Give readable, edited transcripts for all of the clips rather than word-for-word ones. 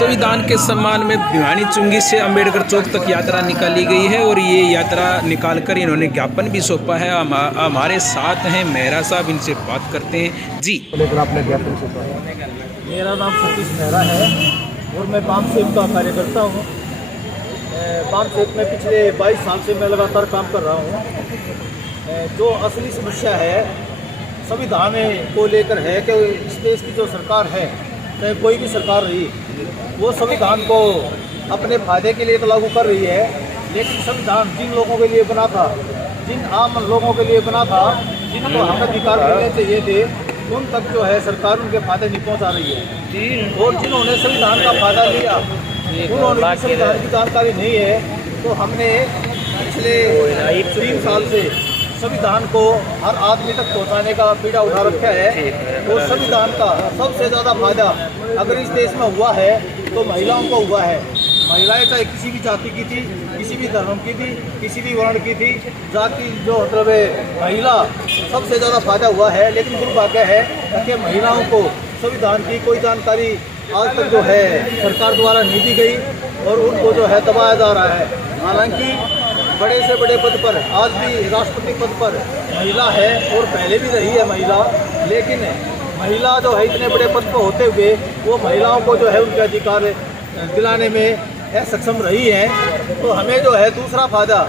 संविधान के सम्मान में भिवानी चुंगी से अंबेडकर चौक तक यात्रा निकाली गई है और ये यात्रा निकालकर इन्होंने ज्ञापन भी सौंपा है। हमारे साथ हैं मेहरा साहब, इनसे बात करते हैं जी। आपने ज्ञापन सौंपा है? मेरा नाम सतीश मेहरा है और मैं बाम सेव का कार्यकर्ता हूँ। बाम सेव में पिछले 22 साल से मैं लगातार काम कर रहा हूँ। जो असली समस्या है संविधान को लेकर है कि इस देश की जो सरकार है, चाहे कोई भी सरकार रही, वो संविधान को अपने फायदे के लिए तो लागू कर रही है, लेकिन संविधान जिन लोगों के लिए बना था, जिन आम लोगों के लिए बना था, जिनको हक अधिकार मिलने चाहिए थे, उन तक जो है सरकार उनके फायदे नहीं पहुंचा रही है। और जिन्होंने संविधान का फायदा लिया उन्होंने संविधान की जानकारी नहीं है। तो हमने पिछले 3 साल से संविधान को हर आदमी तक पहुंचाने का बीड़ा उठा रखा है। और संविधान का सबसे ज़्यादा फायदा अगर इस देश में हुआ है तो महिलाओं को हुआ है। महिलाएं चाहे किसी भी जाति की थी, किसी भी धर्म की थी, किसी भी वर्ण की थी, जाति जो मतलब महिला सबसे ज़्यादा फायदा हुआ है। लेकिन दुर्भाग्य है कि महिलाओं को संविधान की कोई जानकारी आज तक जो है सरकार द्वारा नहीं दी गई और उनको जो है दबाया जा रहा है। हालांकि बड़े से बड़े पद पर आज भी राष्ट्रपति पद पर महिला है और पहले भी रही है महिला, लेकिन महिला जो है इतने बड़े पद पर होते हुए वो महिलाओं को जो है उनके अधिकार दिलाने में असक्षम रही है। तो हमें जो है दूसरा फायदा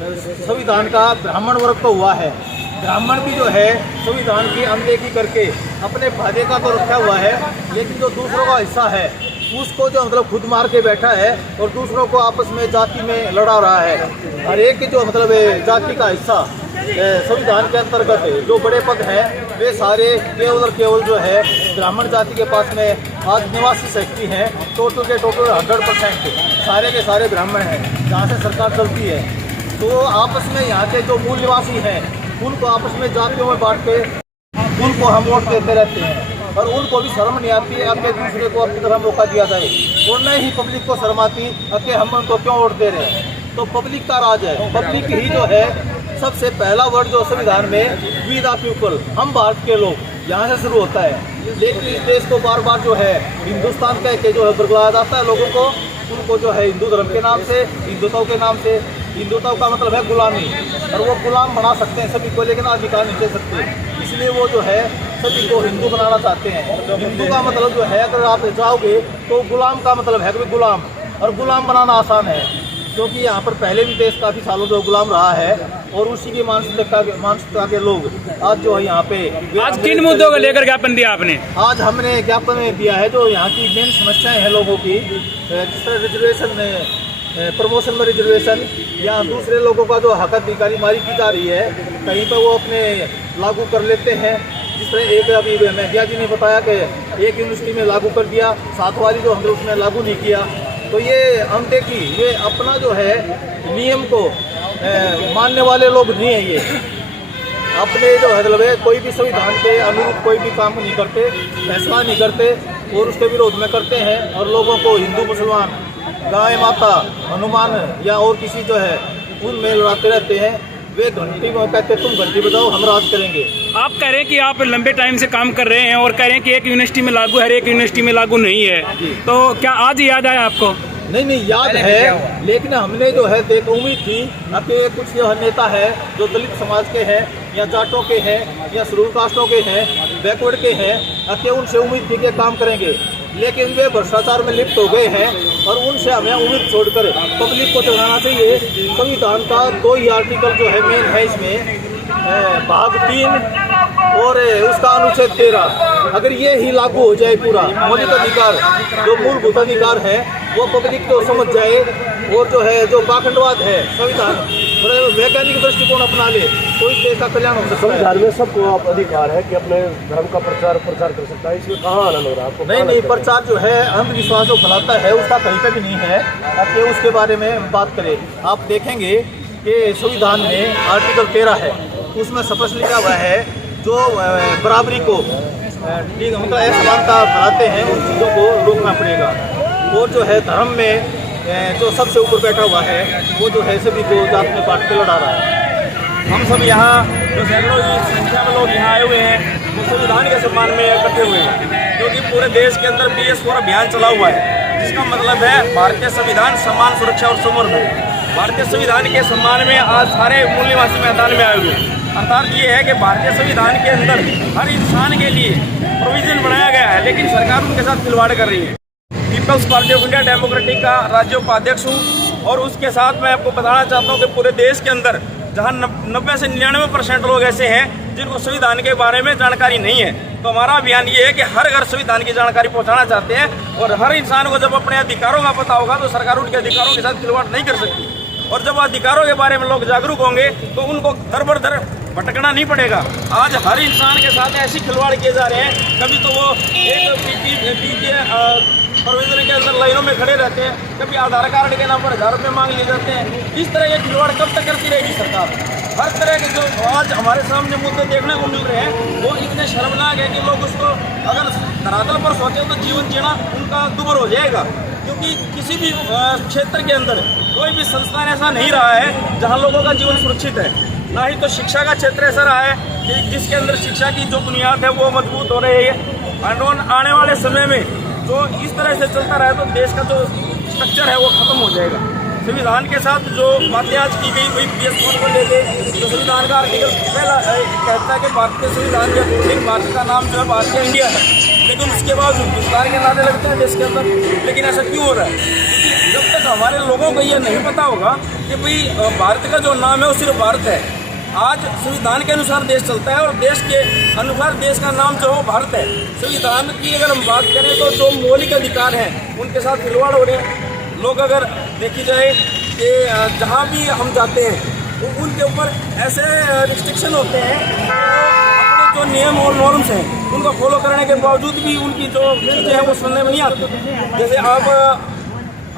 संविधान का ब्राह्मण वर्ग को हुआ है। ब्राह्मण भी जो है संविधान की अनदेखी करके अपने फायदे का तो रखा हुआ है, लेकिन जो दूसरों का हिस्सा है उसको जो मतलब खुद मार के बैठा है और दूसरों को आपस में जाति में लड़ा रहा है। हर एक की जो मतलब जाति का हिस्सा संविधान के अंतर्गत जो बड़े पद हैं वे सारे केवल और केवल जो है ब्राह्मण जाति के पास में आज निवासी शक्ति हैं। टोटल के टोटल 100% सारे के सारे ब्राह्मण हैं जहाँ से सरकार चलती है। तो आपस में यहाँ के जो मूल निवासी हैं उनको आपस में जातियों में बांट के उनको हम वोट देते रहते हैं और उनको भी शर्म नहीं आती है अब एक दूसरे को अपनी तरह मौका दिया जाए। और न ही पब्लिक को शर्म आती कि हम उनको क्यों वोट दे रहे हैं। तो पब्लिक का राज है, पब्लिक ही जो है सबसे पहला वर्ड जो संविधान में वी द पीपल, हम भारत के लोग, यहाँ से शुरू होता है। लेकिन इस देश को बार बार जो है हिंदुस्तान कह के जो है बरगलाया जाता है लोगों को, उनको जो है हिंदू धर्म के नाम से, हिंदुत्व के नाम से। हिंदुत्व का मतलब है गुलामी, और वो गुलाम बना सकते हैं सभी को, लेकिन अधिकार नहीं दे सकते। इसलिए वो जो है सभी को हिंदू बनाना चाहते हैं। हिंदू का मतलब जो है अगर आप जाओगे तो गुलाम का मतलब है कि गुलाम, और गुलाम बनाना आसान है क्योंकि यहाँ पर पहले भी देश काफ़ी सालों जो गुलाम रहा है और उसी की मानसिकता के लोग आज जो है यहाँ पे। आज किन मुद्दों को लेकर ज्ञापन दिया आपने? आज हमने ज्ञापन दिया है जो यहाँ की मेन समस्याएं हैं लोगों की, जिस तरह रिजर्वेशन, प्रमोशन में रिजर्वेशन या दूसरे लोगों का जो हक अधिकारी मारी की जा रही है, कहीं पर वो अपने लागू कर लेते हैं। जिस तरह एक अभी मेहदिया जी ने बताया कि एक यूनिवर्सिटी में लागू कर दिया, 7 वाली जो हमने उसमें लागू नहीं किया। तो ये अनदेखी, ये अपना जो है नियम को मानने वाले लोग नहीं है। ये अपने जो है मतलब कोई भी संविधान के अनुरूप कोई भी काम नहीं करते, फैसला नहीं करते और उसके विरोध में करते हैं और लोगों को हिंदू मुसलमान, गाय माता, हनुमान या और किसी जो है उनमें लड़ाते रहते हैं। वे घंटी में कहते तुम घंटी बजाओ हम राज करेंगे। आप कह रहे हैं कि आप लंबे टाइम से काम कर रहे हैं और कह रहे हैं कि एक यूनिवर्सिटी में लागू है, एक यूनिवर्सिटी में लागू नहीं है, तो क्या आज याद आया आपको? नहीं याद है, लेकिन हमने जो है देख उम्मीद थी कि कुछ जो नेता है जो दलित समाज के हैं या जाटों के हैं या शेड्यूल कास्टों के हैं, बैकवर्ड के हैं, कि उनसे उम्मीद थी कि काम करेंगे, लेकिन वे भ्रष्टाचार में लिप्त हो गए हैं और उनसे हमें उम्मीद छोड़कर पब्लिक को जगाना चाहिए। संविधान का 2 ही आर्टिकल जो है मेन है इसमें, भाग 3 और उसका अनुच्छेद 13, अगर ये ही लागू हो जाए पूरा मौलिक अधिकार जो मूलभूत अधिकार है वो पब्लिक को समझ जाए और जो है जो पाखंडवाद है संविधान वैज्ञानिक दृष्टिकोण अपना ले तो इस देश का कल्याण हो सकता है। संविधान में सबको आप अधिकार है कि अपने धर्म का प्रचार कर सकता है, इसमें कहाँ आनंद हो रहा है आपको? नहीं, प्रचार जो है अंधविश्वास जो फैलाता है उसका कहीं पे भी नहीं है कि उसके बारे में बात करें। आप देखेंगे कि संविधान में आर्टिकल 13 है, उसमें स्पष्ट लिखा हुआ है जो बराबरी को मतलब असमानता फैलाते हैं उन चीज़ों को रोकना पड़ेगा। और जो है धर्म में जो सबसे ऊपर बैठा हुआ है वो जो है सभी को जात में बांट के लड़ा रहा है। हम सब यहाँ जो सैकड़ों की संख्या में लोग यहाँ आए हुए हैं वो संविधान के सम्मान में इकट्ठे हुए हैं, क्योंकि पूरे देश के अंदर PS4 अभियान चला हुआ है जिसका मतलब है भारतीय संविधान सम्मान, सुरक्षा और संवर्धन। भारतीय संविधान के सम्मान में आज सारे मूल निवासी मैदान में आए हुए हैं। अर्थात ये है कि भारतीय संविधान के अंदर हर इंसान के लिए प्रोविजन बनाया गया है, लेकिन सरकार उनके साथ खिलवाड़ कर रही है। People's Party of India Democratic का राज्य उपाध्यक्ष हूँ और उसके साथ मैं आपको बताना चाहता हूँ कि पूरे देश के अंदर जहाँ 90 से 99% लोग ऐसे हैं जिनको संविधान के बारे में जानकारी नहीं है, तो हमारा अभियान ये है कि हर घर संविधान की जानकारी पहुँचाना चाहते हैं। और हर इंसान को जब अपने अधिकारों का पता होगा तो सरकार उनके अधिकारों के साथ खिलवाड़ नहीं कर सकती। और जब अधिकारों के बारे में लोग जागरूक होंगे तो उनको दर बर दर भटकना नहीं पड़ेगा। आज हर इंसान के साथ ऐसी खिलवाड़ किए जा रहे हैं, कभी तो वो एक प्रोविजन के अंदर लाइनों में खड़े रहते हैं, कभी आधार कार्ड के नाम पर 1000 रुपये मांग लिए जाते हैं। इस तरह ये खिलवाड़ कब तक करती रहेगी सरकार? हर तरह के जो आज हमारे सामने मुद्दे देखने को मिल रहे हैं वो इतने शर्मनाक है कि लोग उसको अगर धरातल पर सोचे तो जीवन जीना उनका दुभर हो जाएगा। क्योंकि किसी भी क्षेत्र के अंदर कोई भी संस्थान ऐसा नहीं रहा है जहाँ लोगों का जीवन सुरक्षित है। ना ही तो शिक्षा का क्षेत्र ऐसा रहा है कि जिसके अंदर शिक्षा की जो बुनियाद है वो मजबूत हो रही है। आने वाले समय में जो इस तरह से चलता रहे तो देश का जो स्ट्रक्चर है वो खत्म हो जाएगा। संविधान के साथ जो बातें आज की गई वही PS4 को लेके जो संविधान का आर्टिकल पहला कहता है कि भारतीय संविधान के अकॉर्डिंग भारत का नाम जो है भारतीय इंडिया है, लेकिन उसके बाद हिंदुस्तान के नाते लगते हैं देश के अंदर। लेकिन ऐसा क्यों हो रहा है? क्योंकि जब तक हमारे लोगों को ये नहीं पता होगा कि भाई भारत का जो नाम है वो सिर्फ भारत है। आज संविधान के अनुसार देश चलता है और देश के अनुसार देश का नाम जो है भारत है। संविधान की अगर हम बात करें तो जो मौलिक अधिकार हैं उनके साथ खिलवाड़ हो रहे हैं। लोग अगर देखी जाए कि जहाँ भी हम जाते हैं तो उनके ऊपर ऐसे रिस्ट्रिक्शन होते हैं, अपने जो नियम और नॉर्म्स हैं उनको फॉलो करने के बावजूद भी उनकी जो चीज़ें हैं वो सुनने में नहीं आती। जैसे आप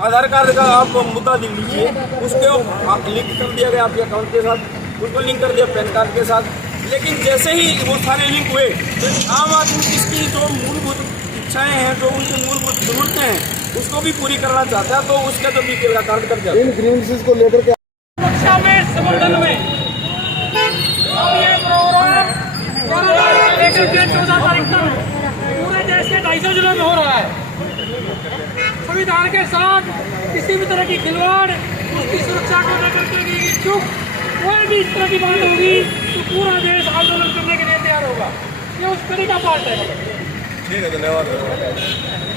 आधार कार्ड का आप मुद्दा देख लीजिए, उसके आप लिंक कर दिया गया आपके अकाउंट के साथ, उसको लिंक कर दिया पैन कार्ड के साथ, लेकिन जैसे ही वो सारे लिंक हुए तो आम आदमी इसकी जो मूलभूत इच्छाएं हैं, जो उनकी मूलभूत जरूरतें हैं उसको भी पूरी करना चाहता है तो उसका जो BPL का कार्ड कर जाता है। इन ग्रीवेंसेस को लेकर के सुरक्षा में समर्थन में अब ये प्रोग्राम 14 तारीख तक पूरे देश के 250 जिलों में हो रहा है। संविधान के साथ किसी भी तरह की खिलवाड़, उसकी सुरक्षा को लेकर के इच्छुक कोई भी इस तरह की बात होगी तो पूरा देश आंदोलन करने के लिए तैयार होगा। ये उस कड़ी का पार्ट है। ठीक है, धन्यवाद।